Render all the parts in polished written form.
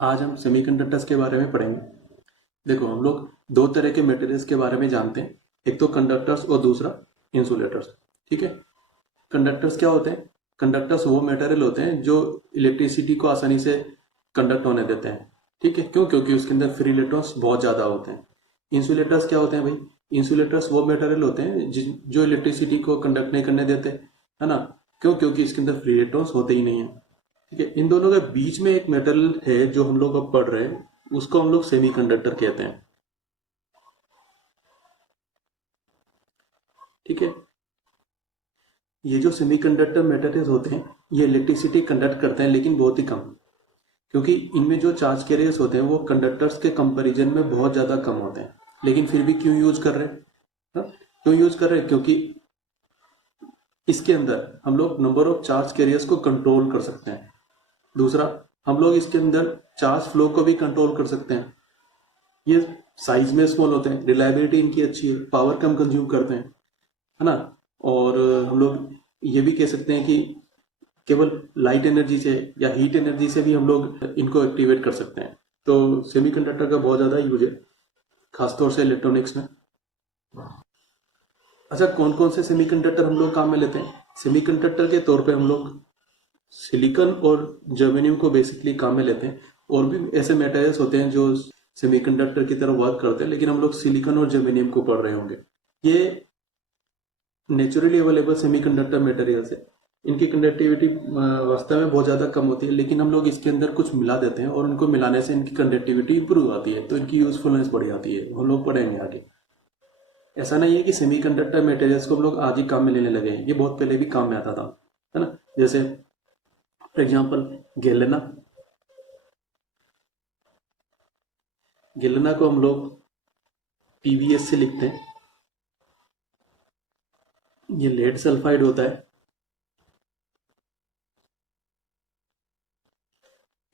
आज हम सेमीकंडक्टर्स के बारे में पढ़ेंगे। देखो, हम लोग दो तरह के मटेरियल्स के बारे में जानते हैं, एक तो कंडक्टर्स और दूसरा इंसुलेटर्स। ठीक है। कंडक्टर्स क्या होते हैं? कंडक्टर्स वो मटेरियल होते हैं जो इलेक्ट्रिसिटी को आसानी से कंडक्ट होने देते हैं। ठीक है, क्यों? क्योंकि उसके अंदर फ्री इलेक्ट्रॉन्स बहुत ज़्यादा होते हैं। इंसुलेटर्स क्या होते हैं भाई? इंसुलेटर्स वो मटेरियल होते हैं जो इलेक्ट्रिसिटी को कंडक्ट नहीं करने देते, है ना? क्यों? क्योंकि इसके अंदर फ्री इलेक्ट्रॉन्स होते ही नहीं है। ठीक है, इन दोनों के बीच में एक मेटल है जो हम लोग अब पढ़ रहे हैं, उसको हम लोग सेमीकंडक्टर कहते हैं। ठीक है, ये जो सेमीकंडक्टर मटेरियल्स होते हैं ये इलेक्ट्रिसिटी कंडक्ट करते हैं, लेकिन बहुत ही कम, क्योंकि इनमें जो चार्ज कैरियर्स होते हैं वो कंडक्टर्स के कंपैरिजन में बहुत ज़्यादा कम होते हैं। लेकिन फिर भी क्यों यूज कर रहे हैं? हाँ? क्यों यूज कर रहे हैं? क्योंकि इसके अंदर हम लोग नंबर ऑफ चार्ज कैरियर्स को कंट्रोल कर सकते हैं। दूसरा, हम लोग इसके अंदर चार्ज फ्लो को भी कंट्रोल कर सकते हैं। ये साइज में स्मॉल होते हैं, रिलायबिलिटी इनकी अच्छी है, पावर कम कंज्यूम करते हैं, है ना? और हम लोग ये भी कह सकते हैं कि केवल लाइट एनर्जी से या हीट एनर्जी से भी हम लोग इनको एक्टिवेट कर सकते हैं। तो सेमीकंडक्टर का बहुत ज़्यादा यूज है, खासतौर से इलेक्ट्रॉनिक्स में। अच्छा, कौन कौन से सेमीकंडक्टर हम लोग काम में लेते हैं? सेमीकंडक्टर के तौर पे हम लोग सिलिकॉन और जर्मेनियम को बेसिकली काम में लेते हैं। और भी ऐसे मटेरियल्स होते हैं जो सेमीकंडक्टर की तरह वर्क करते हैं, लेकिन हम लोग सिलिकॉन और जर्मेनियम को पढ़ रहे होंगे। ये नेचुरली अवेलेबल सेमीकंडक्टर मटेरियल्स है। इनकी कंडक्टिविटी वास्तव में बहुत ज़्यादा कम होती है, लेकिन हम लोग इसके अंदर कुछ मिला देते हैं और उनको मिलाने से इनकी कंडक्टिविटी इंप्रूव आती है, तो इनकी यूजफुलनेस बढ़ जाती है। हम लोग पढ़ेंगे आगे। ऐसा नहीं है कि सेमीकंडक्टर मटेरियल्स को हम लोग आज ही काम में लेने लगे हैं, ये बहुत पहले भी काम में आता था, है ना? जैसे फॉर एग्जाम्पल गेलेना। गेलेना को हम लोग पीवीएस से लिखते हैं। ये लेड सल्फाइड होता है।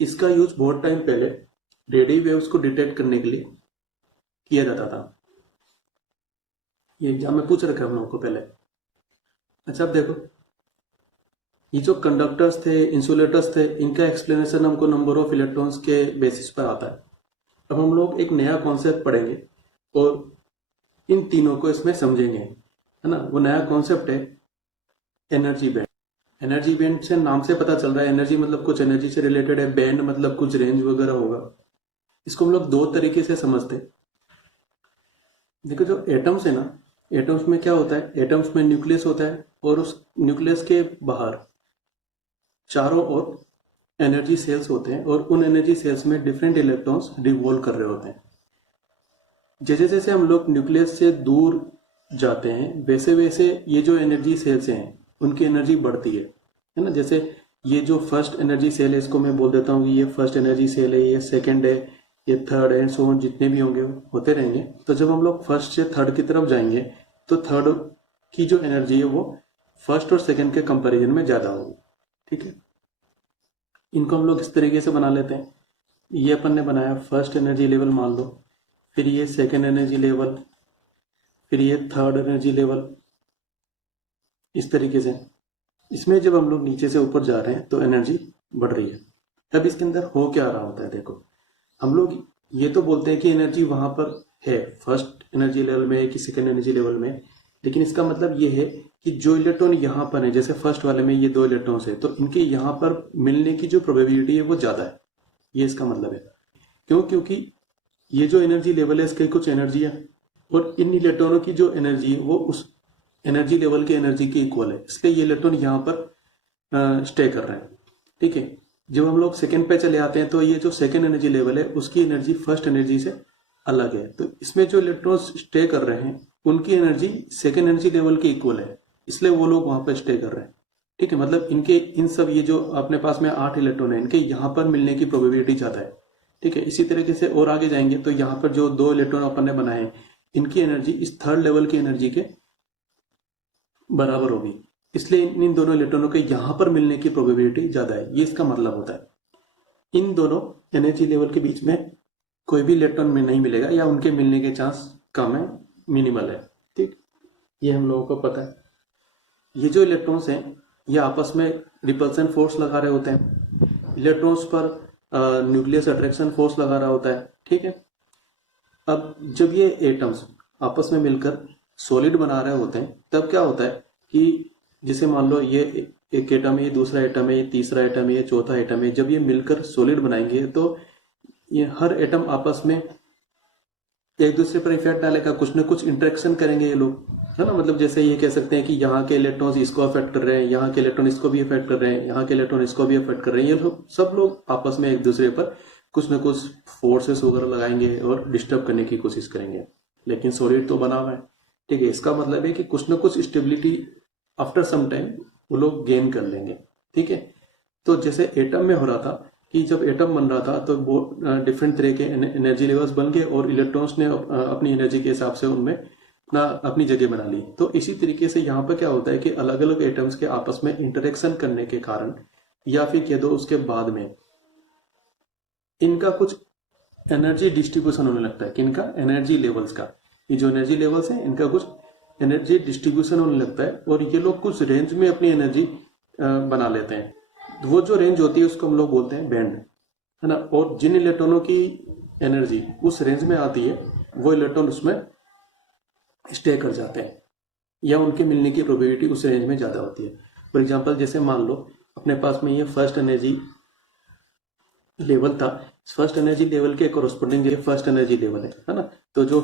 इसका यूज बहुत टाइम पहले रेडियो वेव्स को डिटेक्ट करने के लिए किया जाता था। ये एग्जाम में पूछ रखा है हम लोगों को पहले। अच्छा, अब देखो, ये जो कंडक्टर्स थे, इंसुलेटर्स थे, इनका एक्सप्लेनेशन हमको नंबर ऑफ इलेक्ट्रॉन्स के बेसिस पर आता है। अब हम लोग एक नया कॉन्सेप्ट पढ़ेंगे और इन तीनों को इसमें समझेंगे, है ना? वो नया कॉन्सेप्ट है एनर्जी बैंड। एनर्जी बैंड से नाम से पता चल रहा है, एनर्जी मतलब कुछ एनर्जी से रिलेटेड है, बैंड मतलब कुछ रेंज वगैरह होगा। इसको हम लोग दो तरीके से समझते हैं। देखो, जो एटम्स है ना, एटम्स में क्या होता है? एटम्स में न्यूक्लियस होता है और उस न्यूक्लियस के बाहर चारों ओर एनर्जी सेल्स होते हैं और उन एनर्जी सेल्स में डिफरेंट इलेक्ट्रॉन्स रिवॉल्व कर रहे होते हैं। जैसे जैसे हम लोग न्यूक्लियस से दूर जाते हैं, वैसे वैसे ये जो एनर्जी सेल्स हैं उनकी एनर्जी बढ़ती है ना? जैसे ये जो फर्स्ट एनर्जी सेल है, इसको मैं बोल देता हूँ कि ये फर्स्ट एनर्जी सेल है, ये सेकंड है, ये थर्ड है, सो जितने भी होंगे होते रहेंगे। तो जब हम लोग फर्स्ट से थर्ड की तरफ जाएंगे तो थर्ड की जो एनर्जी है वो फर्स्ट और सेकंड के कंपैरिजन में ज़्यादा होगी। ठीक है, इनको हम लोग इस तरीके से बना लेते हैं। ये अपन ने बनाया फर्स्ट एनर्जी लेवल मान लो, फिर ये सेकेंड एनर्जी लेवल, फिर ये थर्ड एनर्जी लेवल, इस तरीके से। इसमें जब हम लोग नीचे से ऊपर जा रहे हैं तो एनर्जी बढ़ रही है। अब इसके अंदर हो क्या रहा होता है? देखो, हम लोग ये तो बोलते हैं कि एनर्जी वहां पर है, फर्स्ट एनर्जी लेवल में कि सेकेंड एनर्जी लेवल में, लेकिन इसका मतलब ये है कि जो इलेक्ट्रॉन यहाँ पर है, जैसे फर्स्ट वाले में ये दो इलेक्ट्रॉन्स है, तो इनके यहाँ पर मिलने की जो प्रोबेबिलिटी है वो ज्यादा है। ये इसका मतलब है। क्यों? क्योंकि ये जो एनर्जी लेवल है इसकी कुछ एनर्जी है और इन इलेक्ट्रॉनों की जो एनर्जी है वो उस एनर्जी लेवल की एनर्जी के इक्वल है, इसलिए ये इलेक्ट्रॉन यहाँ पर स्टे कर रहे हैं। ठीक है, जब हम लोग सेकेंड पे चले आते हैं तो ये जो सेकेंड एनर्जी लेवल है उसकी एनर्जी फर्स्ट एनर्जी से अलग है, तो इसमें जो इलेक्ट्रॉन्स स्टे कर रहे हैं उनकी एनर्जी सेकेंड एनर्जी लेवल के इक्वल है, इसलिए वो लोग वहां पर स्टे कर रहे हैं। ठीक है, मतलब इनके इन सब ये जो अपने पास में 8 इलेक्ट्रॉन है, इनके यहाँ पर मिलने की प्रोबेबिलिटी ज्यादा है। ठीक है, इसी तरीके से और आगे जाएंगे तो यहाँ पर जो दो इलेक्ट्रॉन अपन ने बनाए हैं, इनकी एनर्जी इस थर्ड लेवल की एनर्जी के बराबर होगी, इसलिए इन दोनों इलेक्ट्रॉनों के यहाँ पर मिलने की प्रोबेबिलिटी ज्यादा है। ये इसका मतलब होता है। इन दोनों एनर्जी लेवल के बीच में कोई भी इलेक्ट्रॉन में नहीं मिलेगा या उनके मिलने के चांस कम है, मिनिमल है। ठीक, ये हम लोगों को पता है। ये जो इलेक्ट्रॉन्स हैं ये आपस में रिपल्सन फोर्स लगा रहे होते हैं। इलेक्ट्रॉन्स पर न्यूक्लियस अट्रैक्शन फोर्स लगा रहा होता है, ठीक है। अब जब ये एटम्स आपस में मिलकर सॉलिड बना रहे होते हैं तब क्या होता है कि जैसे मान लो ये एक एटम है, ये दूसरा एटम है, ये तीसरा एटम है, ये चौथा एटम है, जब ये मिलकर सॉलिड बनाएंगे तो ये हर एटम आपस में एक दूसरे पर इफेक्ट डालेगा, कुछ ना कुछ इंटरेक्शन करेंगे ये लोग, है ना। मतलब जैसे ये कह सकते हैं कि यहाँ के इलेक्ट्रॉन्स इसको अफेक्ट कर रहे हैं, यहाँ के इलेक्ट्रॉन इसको भी अफेक्ट कर रहे हैं, यहाँ के इलेक्ट्रॉन इसको भी अफेक्ट कर रहे हैं। ये लोग सब लोग आपस में एक दूसरे पर कुछ ना कुछ फोर्सेस वगैरह लगाएंगे और डिस्टर्ब करने की कोशिश करेंगे। लेकिन सॉलिड तो बना हुआ है, ठीक है। इसका मतलब है कि कुछ ना कुछ स्टेबिलिटी आफ्टर सम टाइम वो लोग गेन कर लेंगे, ठीक है। तो जैसे एटम में हो रहा था कि जब एटम बन रहा था तो वो डिफरेंट तरह के एनर्जी लेवल्स बन गए और इलेक्ट्रॉन्स ने अपनी एनर्जी के हिसाब से उनमें अपनी जगह बना ली। तो इसी तरीके से यहाँ पर क्या होता है कि अलग अलग एटम्स के आपस में इंटरेक्शन करने के कारण या फिर कह दो उसके बाद में इनका कुछ एनर्जी डिस्ट्रीब्यूशन होने लगता है। किनका? एनर्जी लेवल्स का। ये जो एनर्जी लेवल्स हैं इनका कुछ एनर्जी डिस्ट्रीब्यूशन होने लगता है और ये लोग कुछ रेंज में अपनी एनर्जी बना लेते हैं। वो जो रेंज होती है उसको हम लोग बोलते हैं बैंड, है ना। और जिन इलेक्ट्रॉनों की एनर्जी उस रेंज में आती है वो इलेक्ट्रॉन उसमें स्टे कर जाते हैं या उनके मिलने की प्रोबेबिलिटी उस रेंज में ज्यादा होती है। फॉर एग्जाम्पल जैसे मान लो अपने पास में ये फर्स्ट एनर्जी लेवल था, फर्स्ट एनर्जी लेवल के कोरस्पोंडिंग ये फर्स्ट एनर्जी लेवल है ना। तो जो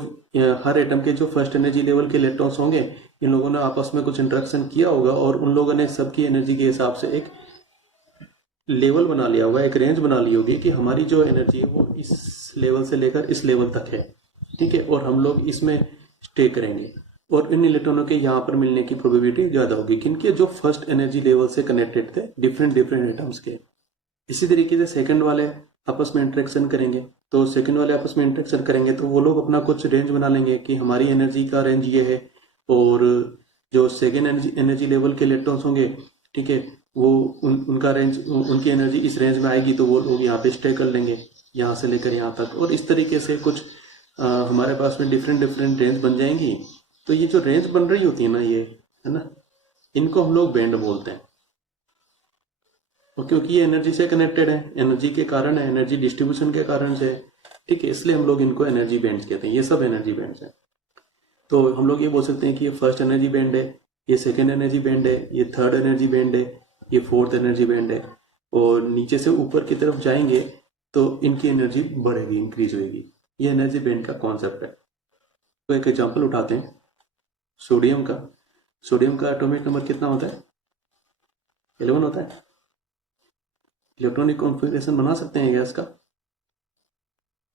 हर एटम के जो फर्स्ट एनर्जी लेवल के इलेक्ट्रॉन्स होंगे इन लोगों ने आपस में कुछ इंटरेक्शन किया होगा और उन लोगों ने सबकी एनर्जी के हिसाब से एक लेवल बना लिया होगा, एक रेंज बना ली होगी कि हमारी जो एनर्जी है वो इस लेवल से लेकर इस लेवल तक है, ठीक है। और हम लोग इसमें स्टे करेंगे और इन इलेक्ट्रॉनों के यहाँ पर मिलने की प्रोबेबिलिटी ज्यादा होगी किनके? जो फर्स्ट एनर्जी लेवल से कनेक्टेड थे डिफरेंट डिफरेंट एटम्स के। इसी तरीके से सेकंड वाले आपस में इंटरेक्शन करेंगे, तो सेकंड वाले आपस में इंटरेक्शन करेंगे तो वो लोग अपना कुछ रेंज बना लेंगे कि हमारी एनर्जी का रेंज ये है और जो सेकंड एनर्जी लेवल के इलेक्ट्रॉन्स होंगे, ठीक है, वो उनका रेंज, उनकी एनर्जी इस रेंज में आएगी तो वो लोग यहाँ पे स्टे कर लेंगे यहाँ से लेकर यहाँ तक। और इस तरीके से कुछ हमारे पास में डिफरेंट डिफरेंट रेंज बन जाएंगी। तो ये जो रेंज बन रही होती है ना, ये है ना, इनको हम लोग बैंड बोलते हैं। और क्योंकि ये एनर्जी से कनेक्टेड है, एनर्जी के कारण है, एनर्जी डिस्ट्रीब्यूशन के कारण से, ठीक है, इसलिए हम लोग इनको एनर्जी बैंड्स कहते हैं। ये सब एनर्जी बैंड्स हैं। तो हम लोग ये बोल सकते हैं कि ये फर्स्ट एनर्जी बैंड है, ये सेकेंड एनर्जी बैंड है, ये थर्ड एनर्जी बैंड है, ये फोर्थ एनर्जी बैंड है। और नीचे से ऊपर की तरफ जाएंगे तो इनकी एनर्जी बढ़ेगी, इंक्रीज होगी। ये एनर्जी बैंड का कॉन्सेप्ट है। तो एक एग्जाम्पल उठाते हैं सोडियम का। सोडियम का एटॉमिक नंबर कितना होता है? 11 होता है। इलेक्ट्रॉनिक कॉन्फ़िगरेशन बना सकते हैं गैस का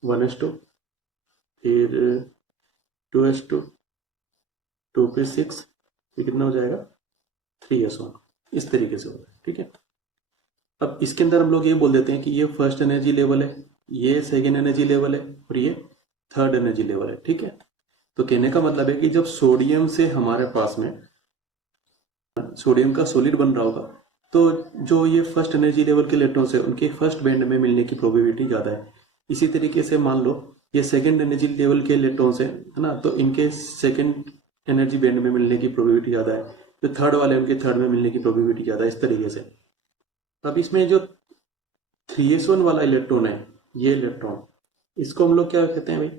1s2, फिर 2s2, 2p6, ये कितना हो जाएगा 3s1। इस तरीके से होता है, ठीक है। अब इसके अंदर हम लोग ये बोल देते हैं कि ये फर्स्ट एनर्जी लेवल है, ये सेकेंड एनर्जी लेवल है और ये थर्ड एनर्जी लेवल है, ठीक है। तो कहने का मतलब है कि जब सोडियम से हमारे पास में सोडियम का सॉलिड बन रहा होगा तो जो ये फर्स्ट एनर्जी लेवल के इलेक्ट्रॉन्स है उनके फर्स्ट बैंड में मिलने की प्रोबेबिलिटी ज्यादा है। इसी तरीके से मान लो ये सेकंड एनर्जी लेवल के इलेक्ट्रॉन्स है ना, तो इनके सेकंड एनर्जी बैंड में मिलने की प्रोबेबिलिटी ज्यादा है। जो थर्ड वाले उनके थर्ड में मिलने की प्रोबेबिलिटी ज्यादा है, इस तरीके से। अब इसमें जो 3s1 वाला इलेक्ट्रॉन है, ये इलेक्ट्रॉन, इसको हम लोग क्या कहते हैं भाई?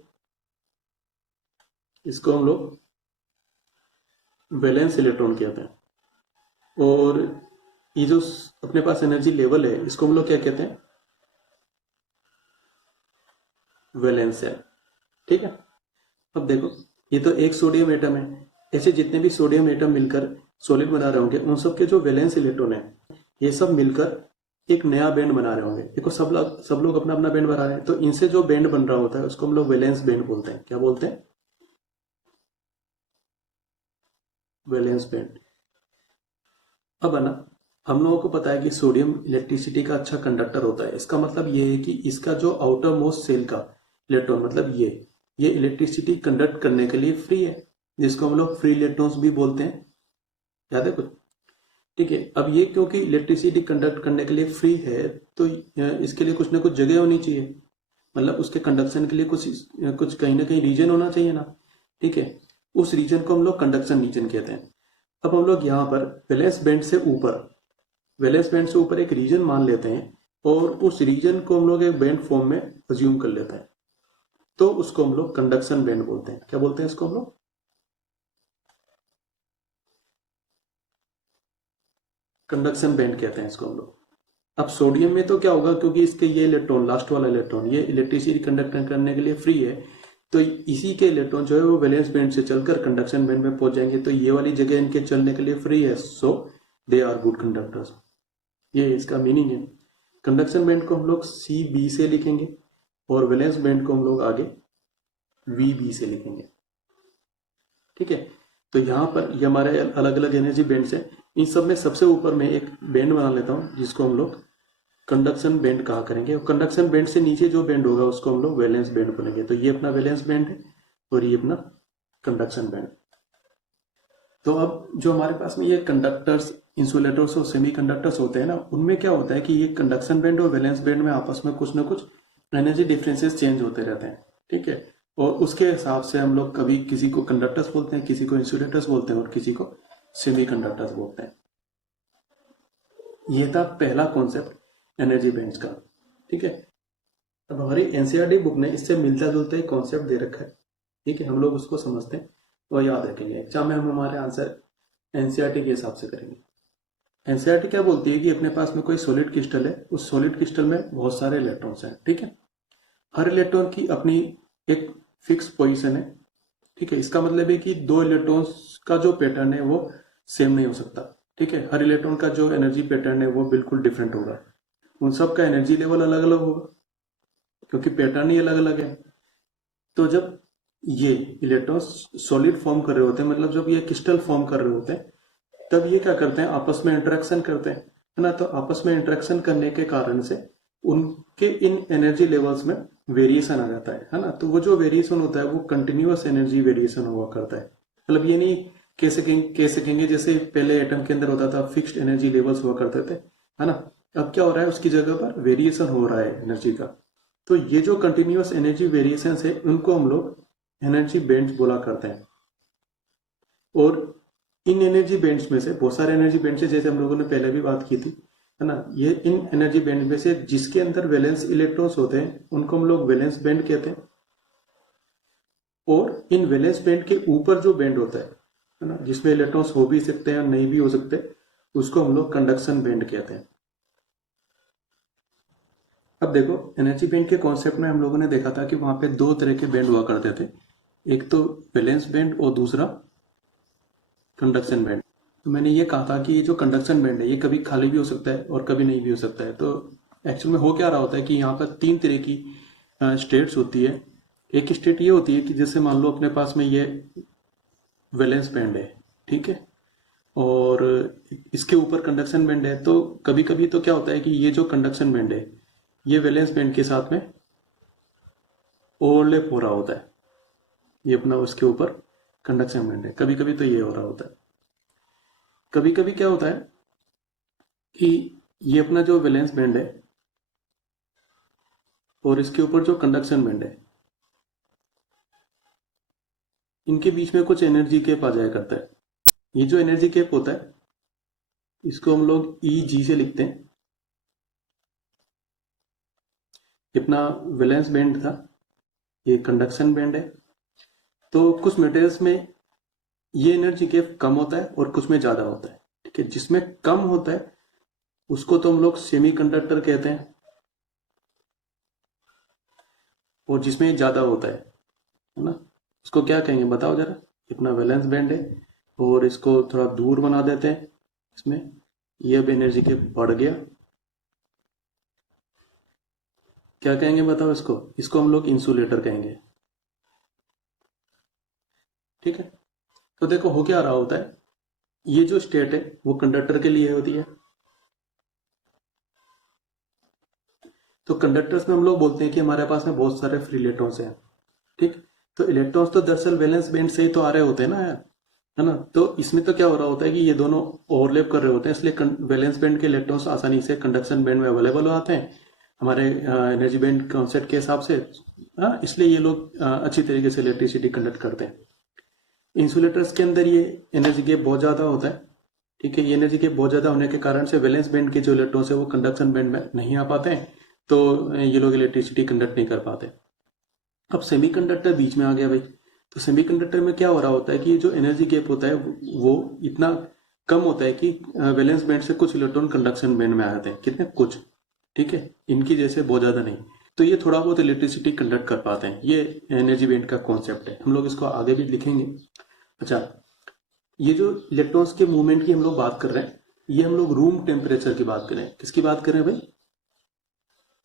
इसको हम लोग वैलेंस इलेक्ट्रॉन कहते हैं। और ये जो अपने पास एनर्जी लेवल है इसको हम लोग क्या कहते हैं? वैलेंस है, ठीक है। अब देखो ये तो एक सोडियम एटम है, ऐसे जितने भी सोडियम एटम मिलकर सॉलिड बना रहे होंगे उन सब के जो वैलेंस इलेक्ट्रॉन है ये सब मिलकर एक नया बैंड बना रहे होंगे। देखो सब लोग अपना अपना बैंड बना रहे हैं, तो इनसे जो बैंड बन रहा होता है उसको हम लोग वैलेंस बैंड बोलते हैं। क्या बोलते हैं? Valence band. अब है ना, हम लोगों को पता है कि सोडियम इलेक्ट्रिसिटी का अच्छा कंडक्टर होता है। इसका मतलब ये है कि इसका जो आउटर मोस्ट सेल का इलेक्ट्रॉन, मतलब ये इलेक्ट्रिसिटी कंडक्ट करने के लिए फ्री है, जिसको हम लोग फ्री इलेक्ट्रॉन्स भी बोलते हैं। याद है कुछ? ठीक है। अब ये क्योंकि इलेक्ट्रिसिटी कंडक्ट करने के लिए फ्री है तो इसके लिए कुछ ना कुछ जगह होनी चाहिए, मतलब उसके कंडक्शन के लिए कुछ कहीं ना कहीं रीजन होना चाहिए ना, ठीक है। उस रीजन को हम लोग कंडक्शन रीजन कहते हैं। अब हम लोग यहाँ पर वैलेंस बैंड से ऊपर एक रीजन मान लेते हैं और उस रीजन को हम लोग एक बैंड फॉर्म में अज्यूम कर लेते हैं, तो उसको हम लोग कंडक्शन बैंड बोलते हैं। क्या बोलते हैं इसको हम लोग? कंडक्शन बैंड कहते हैं इसको हम लोग। अब सोडियम में तो क्या होगा, क्योंकि इसके ये इलेक्ट्रॉन, लास्ट वाला इलेक्ट्रॉन, ये इलेक्ट्रिसिटी कंडक्ट करने के लिए फ्री है, तो इसी के इलेक्ट्रॉन जो है वो वैलेंस बैंड से चलकर कंडक्शन बैंड में पहुंच जाएंगे, तो ये वाली जगह इनके चलने के लिए फ्री है, सो दे आर गुड कंडक्टर्स। ये इसका मीनिंग है। कंडक्शन बैंड को हम लोग सी बी से लिखेंगे और वैलेंस बैंड को हम लोग आगे वी बी से लिखेंगे। ठीक है, तो यहाँ पर ये हमारे अलग अलग एनर्जी बैंड्स हैं। इन सब में सबसे ऊपर मैं एक बैंड बना लेता हूँ जिसको हम लोग कंडक्शन बैंड कहा करेंगे, और कंडक्शन बैंड से नीचे जो बैंड होगा उसको हम लोग वैलेंस बैंड बोलेंगे। तो ये अपना वैलेंस बैंड है और ये अपना कंडक्शन बैंड। तो अब जो हमारे पास में ये कंडक्टर्स, इंसुलेटर्स और सेमीकंडक्टर्स होते हैं ना, उनमें क्या होता है कि ये कंडक्शन बैंड और वैलेंस बैंड में आपस में कुछ ना कुछ एनर्जी डिफरेंसेस चेंज होते रहते हैं। ठीक है, और उसके हिसाब से हम लोग कभी किसी को कंडक्टर्स बोलते हैं, किसी को इंसुलेटर्स बोलते हैं और किसी को सेमीकंडक्टर्स बोलते हैं। ये था पहला कॉन्सेप्ट एनर्जी बैंड्स का। ठीक है, अब हमारी एनसीईआरटी बुक ने इससे मिलता जुलता एक कॉन्सेप्ट दे रखा है। ठीक है, हम लोग उसको समझते हैं और याद रखेंगे। एग्जाम में हम हमारे आंसर एनसीईआरटी के हिसाब से करेंगे। एनसीईआरटी क्या बोलती है कि अपने पास में कोई सॉलिड क्रिस्टल है, उस सॉलिड क्रिस्टल में बहुत सारे इलेक्ट्रॉन्स हैं। ठीक है, हर इलेक्ट्रॉन की अपनी एक फिक्स पोजीशन है। ठीक है, इसका मतलब है कि दो इलेक्ट्रॉन्स का जो पैटर्न है वो सेम नहीं हो सकता। ठीक है, हर इलेक्ट्रॉन का जो एनर्जी पैटर्न है वो बिल्कुल डिफरेंट होगा। उन सब का एनर्जी लेवल अलग अलग होगा क्योंकि पैटर्न ही अलग अलग है। तो जब ये इलेक्ट्रॉन्स सॉलिड फॉर्म कर रहे होते हैं, मतलब जब ये क्रिस्टल फॉर्म कर रहे होते हैं, तब ये क्या करते हैं, आपस में इंटरेक्शन करते हैं, है ना। तो आपस में इंटरेक्शन करने के कारण से उनके इन एनर्जी लेवल्स में वेरिएशन आ जाता है ना। तो वो जो वेरिएशन होता है वो कंटिन्यूअस एनर्जी वेरिएशन हुआ करता है। मतलब ये नहीं कह सकेंगे जैसे पहले एटम के अंदर होता था फिक्स्ड एनर्जी लेवल्स हुआ करते थे, है ना। अब क्या हो रहा है, उसकी जगह पर वेरिएशन हो रहा है एनर्जी का। तो ये जो कंटिन्यूअस एनर्जी वेरिएशन है उनको हम लोग एनर्जी बैंड्स बोला करते हैं। और इन एनर्जी बैंड्स में से बहुत सारे एनर्जी बैंड्स है, जैसे हम लोगों ने पहले भी बात की थी, है ना। ये इन एनर्जी बैंड में से जिसके अंदर वैलेंस इलेक्ट्रॉन्स होते हैं उनको हम लोग वैलेंस बैंड कहते हैं। और इन वैलेंस बैंड के ऊपर जो बैंड होता है ना, जिसमें इलेक्ट्रॉन्स हो भी सकते हैं और नहीं भी हो सकते, उसको हम लोग कंडक्शन बैंड कहते हैं। अब देखो, एनर्जी बैंड के कॉन्सेप्ट में हम लोगों ने देखा था कि वहां पे दो तरह के बैंड हुआ करते थे, एक तो वैलेंस बैंड और दूसरा कंडक्शन बैंड। तो मैंने ये कहा था कि ये जो कंडक्शन बैंड है ये कभी खाली भी हो सकता है और कभी नहीं भी हो सकता है। तो एक्चुअल में हो क्या रहा होता है कि यहाँ पर तीन तरह की स्टेट्स होती है। एक स्टेट ये होती है कि जैसे मान लो अपने पास में ये वैलेंस बैंड है, ठीक है, और इसके ऊपर कंडक्शन बैंड है। तो कभी कभी तो क्या होता है कि ये जो कंडक्शन बैंड है ये वैलेंस बैंड के साथ में ओवरलैप हो रहा होता है। ये अपना उसके ऊपर कंडक्शन बैंड है, कभी कभी तो ये हो रहा होता है। कभी कभी क्या होता है कि ये अपना जो वैलेंस बैंड है और इसके ऊपर जो कंडक्शन बैंड है, इनके बीच में कुछ एनर्जी गैप आ जाया करता है। ये जो एनर्जी गैप होता है इसको हम लोग ई से लिखते हैं। अपना वैलेंस बैंड था, ये कंडक्शन बैंड है। तो कुछ मटेरियल्स में ये एनर्जी गैप कम होता है और कुछ में ज्यादा होता है। ठीक है, जिसमें कम होता है उसको तो हम लोग सेमीकंडक्टर कहते हैं, और जिसमें ज्यादा होता है ना, उसको क्या कहेंगे बताओ जरा। अपना वैलेंस बैंड है और इसको थोड़ा दूर बना देते हैं, इसमें ये अब एनर्जी गैप बढ़ गया, क्या कहेंगे बताओ इसको। इसको हम लोग इंसुलेटर कहेंगे। ठीक है, तो देखो हो क्या रहा होता है, ये जो स्टेट है वो कंडक्टर के लिए होती है। तो कंडक्टर्स में हम लोग बोलते हैं कि हमारे पास में बहुत सारे फ्री इलेक्ट्रॉन्स हैं। ठीक, तो इलेक्ट्रॉन्स तो दरअसल वैलेंस बैंड से ही तो आ रहे होते हैं ना, है ना। तो इसमें तो क्या हो रहा होता है कि ये दोनों ओवरलैप कर रहे होते हैं, इसलिए वैलेंस बैंड के इलेक्ट्रॉन्स आसानी से कंडक्शन बैंड में अवेलेबल हो आते हैं हमारे एनर्जी बैंड कॉन्सेप्ट के हिसाब से। इसलिए ये लोग अच्छी तरीके से इलेक्ट्रिसिटी कंडक्ट करते हैं। इंसुलेटर्स के अंदर ये एनर्जी गैप बहुत ज्यादा होता है, ठीक है, ये एनर्जी के बहुत ज्यादा होने के कारण से वैलेंस बैंड के जो इलेक्ट्रॉन्स है वो कंडक्शन बैंड में नहीं आ पाते हैं, तो ये लोग इलेक्ट्रिसिटी कंडक्ट नहीं कर पाते। अब सेमीकंडक्टर बीच में आ गया भाई। तो सेमीकंडक्टर में क्या हो रहा होता है कि जो एनर्जी गैप होता है वो इतना कम होता है कि वैलेंस बैंड से कुछ इलेक्ट्रॉन कंडक्शन बैंड में आ जाते हैं। कितने? कुछ। ठीक है, इनकी जैसे बहुत ज्यादा नहीं। तो ये थोड़ा बहुत इलेक्ट्रिसिटी कंडक्ट कर पाते हैं। ये एनर्जी बैंड का कॉन्सेप्ट है, हम लोग इसको आगे भी लिखेंगे। अच्छा, ये जो इलेक्ट्रॉन्स के मूवमेंट की हम लोग बात कर रहे हैं, ये हम लोग रूम टेम्परेचर की बात कर रहे हैं। किसकी बात कर रहे हैं भाई?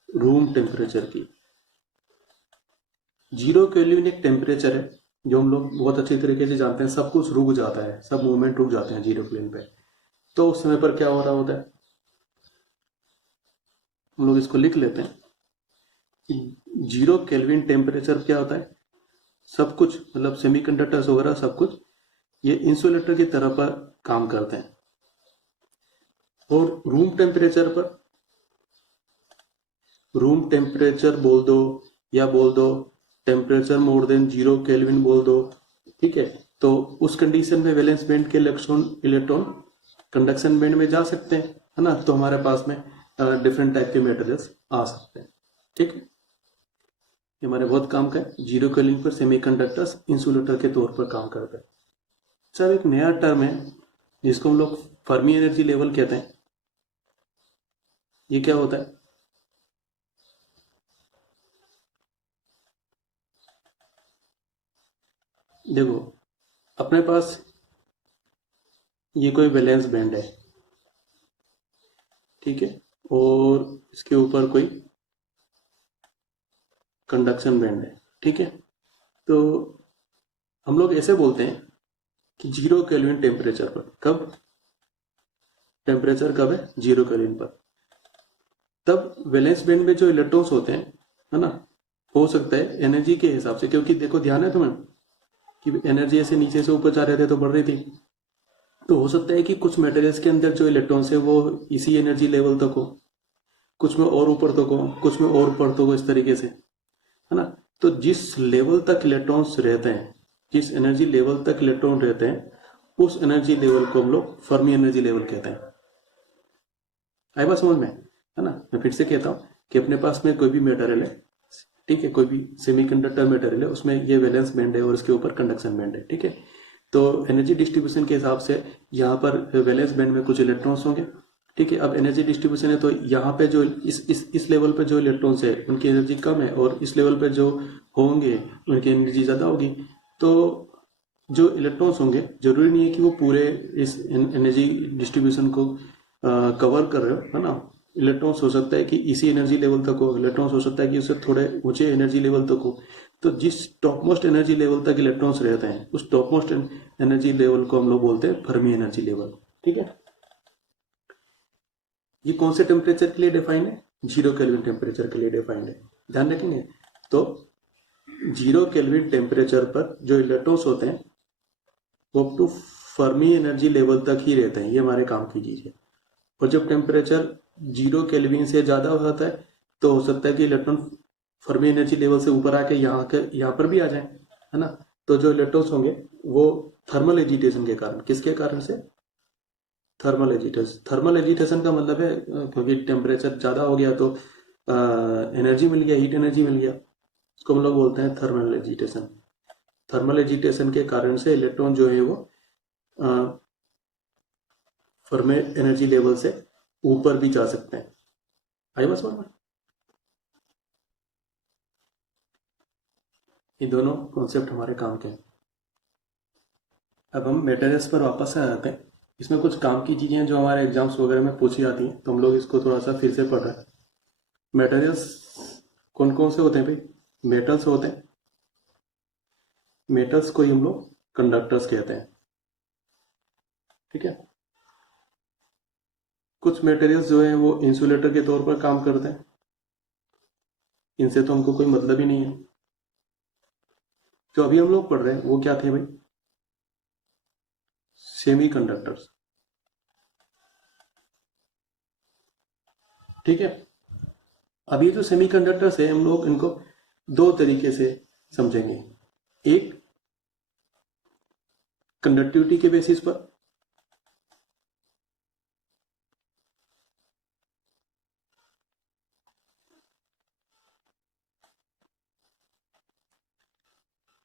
रूम टेम्परेचर की। 0 केल्विन एक टेम्परेचर है जो हम लोग बहुत अच्छी तरीके से जानते हैं। सब कुछ रुक जाता है, सब मूवमेंट रुक जाते हैं 0 केल्विन पे। तो उस समय पर क्या हो रहा होता है, हम लोग इसको लिख लेते हैं कि 0 केल्विन टेम्परेचर क्या होता है? सब कुछ, मतलब सेमीकंडक्टर्स वगैरह सब कुछ ये इंसुलेटर की तरह पर काम करते हैं। और रूम टेम्परेचर बोल दो या बोल दो टेम्परेचर मोर देन 0 केल्विन बोल दो। ठीक है, तो उस कंडीशन में वैलेंस बैंड के इलेक्ट्रॉन कंडक्शन बैंड में जा सकते हैं, है ना। तो हमारे पास में डिफरेंट टाइप के मटेरियल्स आ सकते हैं। ठीक है, ये हमारे बहुत काम का है। 0 केल्विन पर सेमीकंडक्टर्स इंसुलेटर के तौर पर काम करते हैं। सर एक नया टर्म है जिसको हम लोग फर्मी एनर्जी लेवल कहते हैं। ये क्या होता है? देखो, अपने पास ये कोई वैलेंस बैंड है, ठीक है, और इसके ऊपर कोई कंडक्शन बैंड है। ठीक है, तो हम लोग ऐसे बोलते हैं कि 0 केल्विन टेम्परेचर पर, कब टेम्परेचर कब है? 0 केल्विन पर, तब वैलेंस बैंड में जो इलेक्ट्रॉन्स होते हैं, है ना, हो सकता है एनर्जी के हिसाब से, क्योंकि देखो ध्यान है तुम्हें कि एनर्जी ऐसे नीचे से ऊपर जा रहे थे तो बढ़ रही थी। तो हो सकता है कि कुछ मटेरियल्स के अंदर जो इलेक्ट्रॉन्स है वो इसी एनर्जी लेवल तक हो, कुछ में और ऊपर तक हो, कुछ में और ऊपर तक हो, इस तरीके से, है ना। तो जिस लेवल तक इलेक्ट्रॉन्स रहते हैं, जिस एनर्जी लेवल तक इलेक्ट्रॉन रहते हैं, उस एनर्जी लेवल को हम लोग फर्मी एनर्जी लेवल कहते हैं। आई बात समझ में, है ना। मैं फिर से कहता हूँ कि अपने पास में कोई भी मटेरियल है, ठीक है, कोई भी सेमीकंडक्टर मटेरियल है, उसमें ये वैलेंस बैंड है और इसके ऊपर कंडक्शन बैंड है। ठीक है, तो एनर्जी डिस्ट्रीब्यूशन के हिसाब से यहाँ पर वैलेंस बैंड में कुछ इलेक्ट्रॉन्स होंगे। ठीक है, अब एनर्जी डिस्ट्रीब्यूशन है तो यहाँ पे जो इस लेवल पे जो इलेक्ट्रॉन्स है उनकी एनर्जी कम है, और इस लेवल पे जो होंगे उनकी एनर्जी ज्यादा होगी। तो जो इलेक्ट्रॉन्स होंगे, जरूरी नहीं है कि वो पूरे इस एनर्जी डिस्ट्रीब्यूशन को कवर कर रहे हो, है ना। इलेक्ट्रॉन्स हो सकता है कि इसी एनर्जी लेवल तक हो, इलेक्ट्रॉन्स हो सकता है कि उससे थोड़े ऊंचे एनर्जी लेवल तक हो। तो जिस टॉप मोस्ट एनर्जी लेवल तक इलेक्ट्रॉन्स रहते हैं, उस टॉप मोस्ट एनर्जी लेवल को हम लोग बोलते हैं फर्मी एनर्जी लेवल। ठीक है, ये कौन से टेम्परेचर के लिए डिफाइंड है? 0 केल्विन टेम्परेचर के लिए डिफाइंड है, ध्यान रखेंगे। तो 0 केल्विन टेम्परेचर पर जो इलेक्ट्रॉन्स होते हैं वो up to Fermi energy level तक ही रहते हैं, ये हमारे काम की चीज है। और जब टेम्परेचर 0 केल्विन से ज्यादा हो जाता है तो हो सकता है कि इलेक्ट्रॉन फर्मी एनर्जी लेवल से ऊपर आके यहाँ पर भी आ जाए, है ना। तो जो इलेक्ट्रॉन्स होंगे वो थर्मल एजिटेशन के कारण, किसके कारण से? Thermal agitation. थर्मल एजिटेशन का मतलब है क्योंकि टेम्परेचर ज्यादा हो गया तो एनर्जी मिल गया, हीट एनर्जी मिल गया, उसको हम लोग बोलते हैं थर्मल एजिटेशन। थर्मल एजिटेशन के कारण से इलेक्ट्रॉन जो है वो फर्मी एनर्जी लेवल से ऊपर भी जा सकते हैं। आई बस समझ में? ये दोनों कॉन्सेप्ट हमारे काम के हैं। अब हम मटेरियल्स पर वापस आ जाते हैं। इसमें कुछ काम की चीजें जो हमारे एग्जाम्स वगैरह में पूछी जाती हैं, तो हम लोग इसको थोड़ा सा फिर से पढ़ रहे हैं। मटेरियल्स कौन कौन से होते हैं भाई? मेटल्स होते हैं, मेटल्स को ही हम लोग कंडक्टर्स कहते हैं। ठीक है, कुछ मटेरियल्स जो है वो इंसुलेटर के तौर पर काम करते हैं, इनसे तो हमको कोई मतलब ही नहीं है। जो अभी हम लोग पढ़ रहे हैं वो क्या थे भाई? Semi conductors. ठीक है, अब ये जो सेमी कंडक्टर्स है हम लोग इनको दो तरीके से समझेंगे। एक कंडक्टिविटी के बेसिस पर,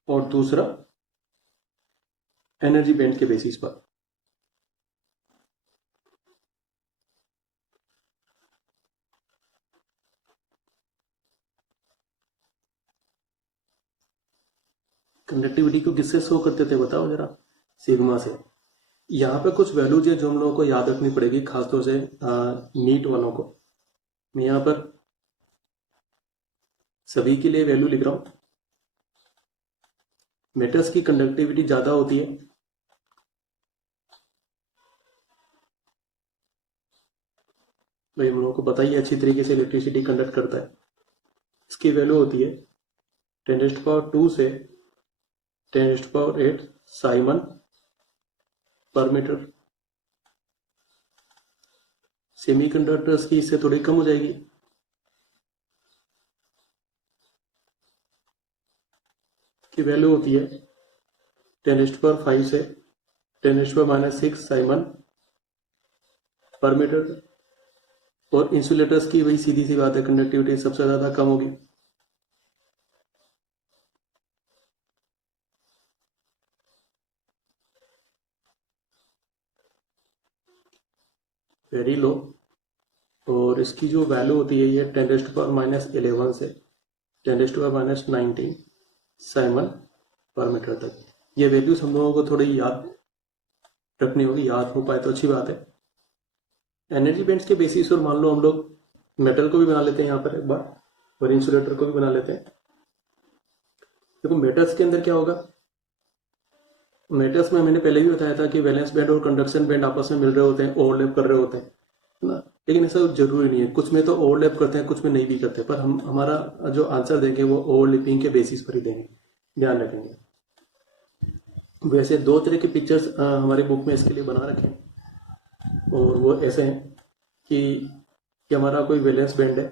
और दूसरा एनर्जी बैंड के बेसिस पर। कंडक्टिविटी को किससे शो करते थे बताओ जरा? सिग्मा से। यहाँ पे कुछ वैल्यूज है जो हम लोगों को याद रखनी पड़ेगी, खासतौर से नीट वालों को। मैं यहाँ पर सभी के लिए वैल्यू लिख रहा हूँ। मेटल्स की कंडक्टिविटी ज्यादा होती है भाई, हम लोगों को पता ही है अच्छी तरीके से इलेक्ट्रिसिटी कंडक्ट करता है। इसकी वैल्यू होती है 10⁻² से 10⁸ साइमन पर मीटर। सेमीकंडक्टर्स की इससे थोड़ी कम हो जाएगी। की वैल्यू होती है 10⁵ से 10⁻⁻6 साइमन पर मीटर। और इंसुलेटर्स की वही सीधी सी बात है, कंडक्टिविटी सबसे ज्यादा कम होगी। Very low. और इसकी जो वैल्यू होती है ये 10⁻11 से 10⁻19 साइमन पर मीटर तक। ये वैल्यूज हम लोगों को थोड़ी याद रखनी होगी, याद हो पाए तो अच्छी बात है। एनर्जी बैंड्स के बेसिस और मान लो हम लोग मेटल को भी बना लेते हैं यहाँ पर एक बार, और इंसुलेटर को भी बना लेते हैं। देखो मेटल्स के अंदर क्या होगा, मेटल्स में मैंने पहले भी बताया था कि वैलेंस बैंड और कंडक्शन बैंड आपस में मिल रहे होते हैं, ओवरलैप कर रहे होते हैं ना। लेकिन ऐसा जरूरी नहीं है, कुछ में तो ओवरलैप करते हैं, कुछ में नहीं भी करते। पर हम हमारा जो आंसर देंगे वो ओवरलैपिंग के बेसिस पर ही देंगे, ध्यान रखेंगे। वैसे दो तरह के पिक्चर्स हमारे बुक में इसके लिए बना रखे हैं, और वो ऐसे हैं कि हमारा कोई वैलेंस बैंड है,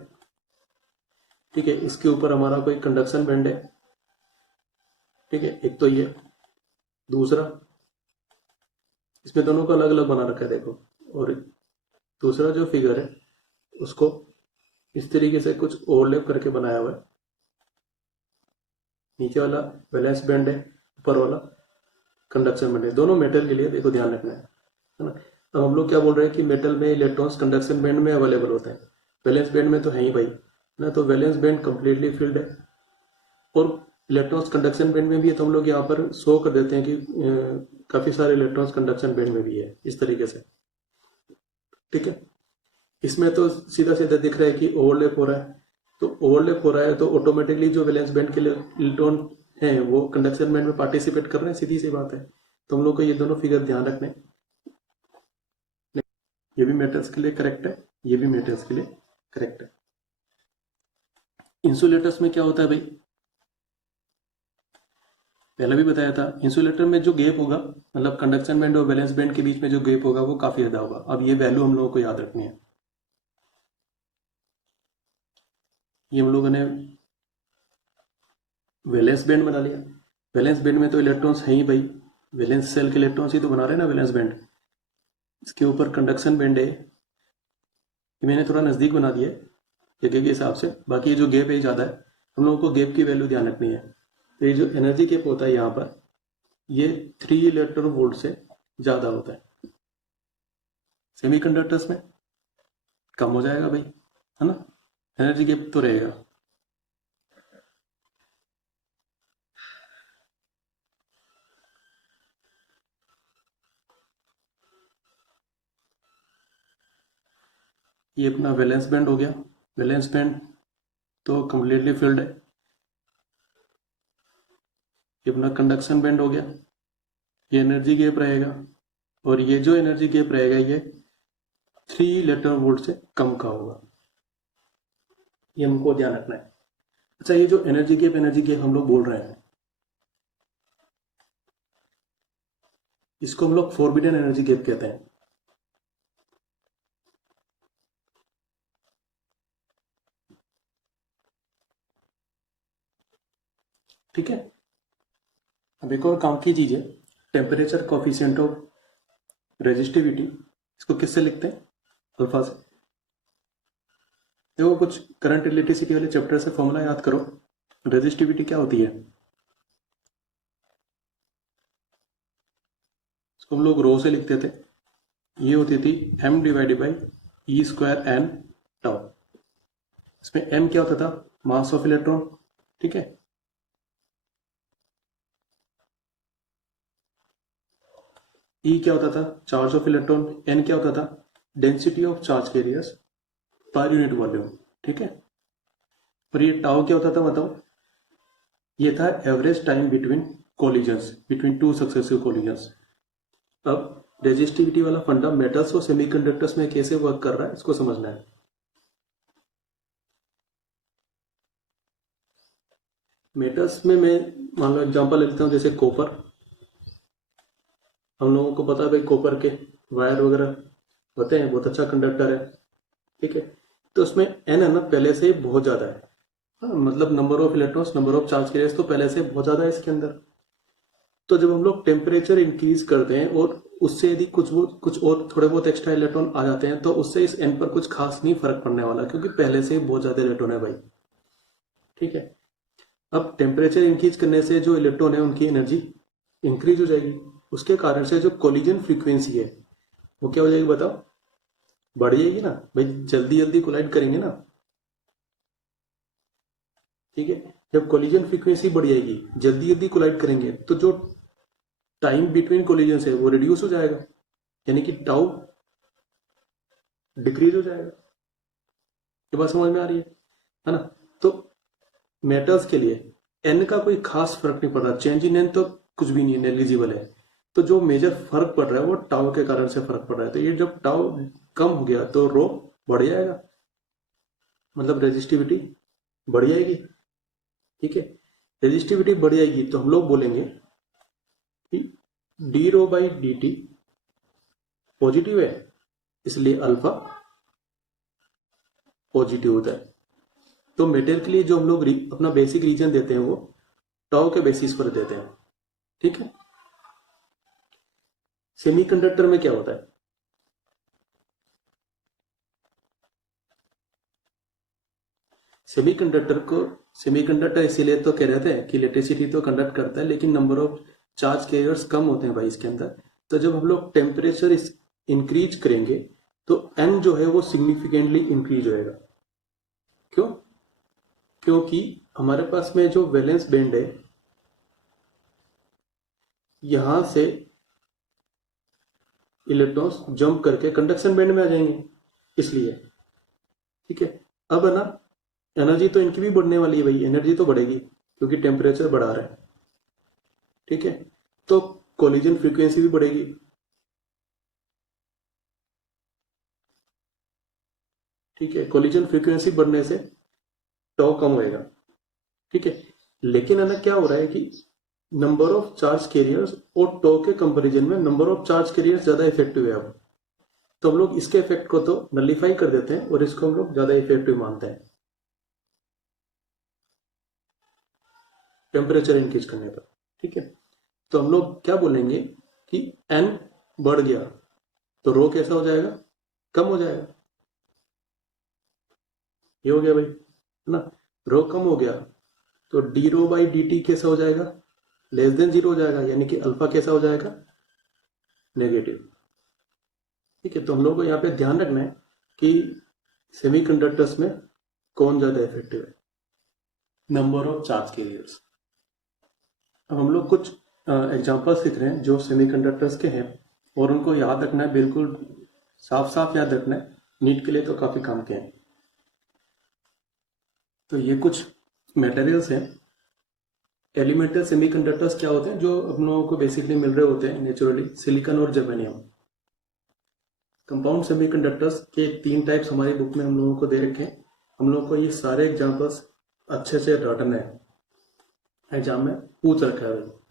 ठीक है, इसके ऊपर हमारा कोई कंडक्शन बैंड है, ठीक है, एक तो ये। दूसरा, इसमें दोनों को अलग अलग बना रखा है देखो। और दूसरा जो फिगर है उसको इस तरीके से कुछ ओवरलैप करके बनाया हुआ है। नीचे वाला वैलेंस बैंड है, ऊपर वाला कंडक्शन बैंड है। दोनों मेटल के लिए देखो ध्यान रखना है ना। अब हम लोग क्या बोल रहे हैं कि मेटल में इलेक्ट्रॉन्स कंडक्शन बैंड में अवेलेबल होते हैं, वैलेंस बैंड में तो है ही भाई ना। तो वैलेंस बैंड कंप्लीटली फिल्ड है, और इलेक्ट्रॉन्स कंडक्शन बैंड में भी है। तो हम लोग यहाँ पर शो कर देते हैं कि काफी सारे इलेक्ट्रॉन्स कंडक्शन बैंड में भी है, इस तरीके से, ठीक है। इसमें तो सीधा सीधा दिख रहा है कि ओवरलैप हो रहा है। तो ओवरलैप हो रहा है तो ऑटोमेटिकली जो वैलेंस बैंड के इलेक्ट्रॉन हैं वो कंडक्शन बैंड में पार्टिसिपेट कर रहे हैं, सीधी सी बात है। तो हम लोग को ये दोनों फिगर ध्यान रखने। ये भी मेटल्स के लिए करेक्ट है, ये भी मेटल्स के लिए करेक्ट है। इंसुलेटर्स में क्या होता है भाई, पहले भी बताया था, इंसुलेटर में जो गैप होगा, मतलब कंडक्शन बैंड और वैलेंस बैंड के बीच में जो गैप होगा वो काफी ज्यादा होगा। अब ये वैल्यू हम लोगों को याद रखनी है। ये हम लोगों ने वैलेंस बैंड बना लिया। वैलेंस बैंड में तो इलेक्ट्रॉन्स हैं ही भाई, वैलेंस सेल के इलेक्ट्रॉन्स ही तो बना रहे हैं ना वैलेंस बैंड। इसके ऊपर कंडक्शन बैंड है, ये मैंने थोड़ा नजदीक बना दिया है जगह के हिसाब से। बाकी ये जो गैप है ज्यादा है, हम लोगों को गैप की वैल्यू ध्यान रखनी है। तो ये जो एनर्जी गैप होता है यहाँ पर, ये 3 इलेक्ट्रॉन वोल्ट से ज्यादा होता है। सेमीकंडक्टर्स में कम हो जाएगा भाई, है ना, एनर्जी गैप तो रहेगा। ये अपना वैलेंस बैंड हो गया। वैलेंस बैंड तो कंप्लीटली फिल्ड है। ये अपना कंडक्शन बैंड हो गया, ये एनर्जी गैप रहेगा। और ये जो एनर्जी गैप रहेगा ये 3 इलेक्ट्रॉन वोल्ट से कम का होगा, ये हमको ध्यान रखना है। अच्छा, ये जो एनर्जी गैप हम लोग बोल रहे हैं, इसको हम लोग फॉरबिडन एनर्जी गैप कहते हैं। ठीक है। अब एक और काम की चीज है, टेम्परेचर कोफिशिएंट ऑफ रेजिस्टिविटी, इसको किससे लिखते हैं? अल्फा से। देखो कुछ करंट इलेक्ट्रिसिटी वाले चैप्टर से फॉर्मूला याद करो। रेजिस्टिविटी क्या होती है? हम लोग रो से लिखते थे, ये होती थी m divided by e square n tau. इसमें m क्या होता था, मास ऑफ इलेक्ट्रॉन, ठीक है। E क्या होता था, चार्ज ऑफ इलेक्ट्रॉन, n क्या होता था, density of charge carriers per unit volume, ठीक है। और ये टाउ क्या होता था बताओ, ये था average time between collisions, between two successive collisions. अब रेजिस्टिविटी वाला फंडा मेटल्स और सेमीकंडक्टर्स में कैसे वर्क कर रहा है इसको समझना है। मेटल्स में मैं मान लो एग्जांपल ले लेता हूं, जैसे कॉपर। हम लोगों को पता है भाई कॉपर के वायर वगैरह होते हैं, बहुत अच्छा कंडक्टर है, ठीक है। तो उसमें एन है ना पहले से ही बहुत ज्यादा है, हाँ, मतलब number of electrons, number of charge carriers तो पहले से बहुत ज्यादा है इसके अंदर। तो जब हम लोग टेम्परेचर इंक्रीज करते हैं और उससे यदि कुछ और थोड़े बहुत एक्स्ट्रा इलेक्ट्रॉन आ जाते हैं तो उससे इस एन पर कुछ खास नहीं फर्क पड़ने वाला, क्योंकि पहले से ही बहुत ज्यादा इलेक्ट्रॉन है भाई, ठीक है। अब टेम्परेचर इंक्रीज करने से जो इलेक्ट्रॉन है उनकी एनर्जी इंक्रीज हो जाएगी, उसके कारण से जो कोलिजन फ्रीक्वेंसी है वो क्या हो जाएगी बताओ, बढ़ जाएगी ना भाई, जल्दी जल्दी कोलाइड करेंगे ना, ठीक है। जब कोलिजन फ्रीक्वेंसी बढ़ जाएगी, जल्दी जल्दी कोलाइड करेंगे, तो जो टाइम बिटवीन कोलिजन है वो रिड्यूस हो जाएगा, यानी कि टाउ डिक्रीज हो जाएगा। ये बात समझ में आ रही है ना। तो मेटल्स के लिए एन का कोई खास फर्क नहीं पड़ रहा, चेंज इन एन तो कुछ भी नहीं है, नेग्लिजिबल है। तो जो मेजर फर्क पड़ रहा है वो टाउ के कारण से फर्क पड़ रहा है। तो ये जब टाउ कम हो गया तो रो बढ़ जाएगा, मतलब रेजिस्टिविटी बढ़ जाएगी, ठीक है। रेजिस्टिविटी बढ़ जाएगी तो हम लोग बोलेंगे कि d rho by d t positive है, इसलिए अल्फा पॉजिटिव होता है। तो मेटल के लिए जो हम लोग अपना बेसिक रीजन देते हैं वो टाउ के बेसिस पर देते हैं, ठीक है। सेमीकंडक्टर में क्या होता है, सेमीकंडक्टर इसीलिए तो कह रहे थे कि इलेक्ट्रिसिटी तो कंडक्ट करता है लेकिन नंबर ऑफ चार्ज कैरियर्स कम होते हैं भाई इसके अंदर। तो जब हम लोग टेम्परेचर इंक्रीज करेंगे तो एन जो है वो सिग्निफिकेंटली इंक्रीज होएगा। क्यों, क्योंकि हमारे पास में जो वैलेंस बैंड है यहां से इलेक्ट्रॉन्स जंप करके कंडक्शन बैंड में आ जाएंगे, इसलिए, ठीक है। अब है ना एनर्जी तो इनकी भी बढ़ने वाली है भाई, एनर्जी तो बढ़ेगी क्योंकि टेम्परेचर बढ़ा रहा है, ठीक है। तो कोलिजन फ्रीक्वेंसी भी बढ़ेगी, ठीक है। कोलिजन फ्रीक्वेंसी बढ़ने से टॉ कम होएगा, ठीक है। लेकिन है ना क्या हो रहा है कि नंबर ऑफ चार्ज कैरियर्स और टॉ के कंपैरिजन में नंबर ऑफ चार्ज कैरियर्स ज्यादा इफेक्टिव है अब। तो हम लोग इसके इफेक्ट को तो नलिफाई कर देते हैं और इसको हम लोग ज्यादा इफेक्टिव मानते हैं टेम्परेचर इंक्रीज करने पर, ठीक है। तो हम लोग क्या बोलेंगे कि एन बढ़ गया तो रो कैसा हो जाएगा, कम हो जाएगा। ये हो गया भाई, है ना। रो कम हो गया तो d rho by d t कैसा हो जाएगा, लेस देन जीरो हो जाएगा, यानी कि अल्फा कैसा हो जाएगा, नेगेटिव, ठीक है। तो हम लोग को यहाँ पे ध्यान रखना है कि सेमीकंडक्टर्स में कौन ज्यादा इफेक्टिव है, नंबर ऑफ चार्ज कैरियर्स। अब हम लोग कुछ एग्जांपल्स लिख रहे हैं जो सेमीकंडक्टर्स के हैं और उनको याद रखना है, बिल्कुल साफ साफ याद रखना है, नीट के लिए तो काफी काम के हैं। तो ये कुछ मटेरियल्स हैं। एलिमेंटल सेमीकंडक्टर्स क्या होते हैं जो हम लोगों को बेसिकली मिल रहे होते हैं नेचुरली, सिलिकॉन और जर्मेनियम। कंपाउंड सेमीकंडक्टर्स के 3 टाइप्स हमारी बुक में हम लोगों को दे रखे हैं। हम लोगों को ये सारे एग्जांपल्स अच्छे से रटना है, एग्जाम में पूछ रखा है।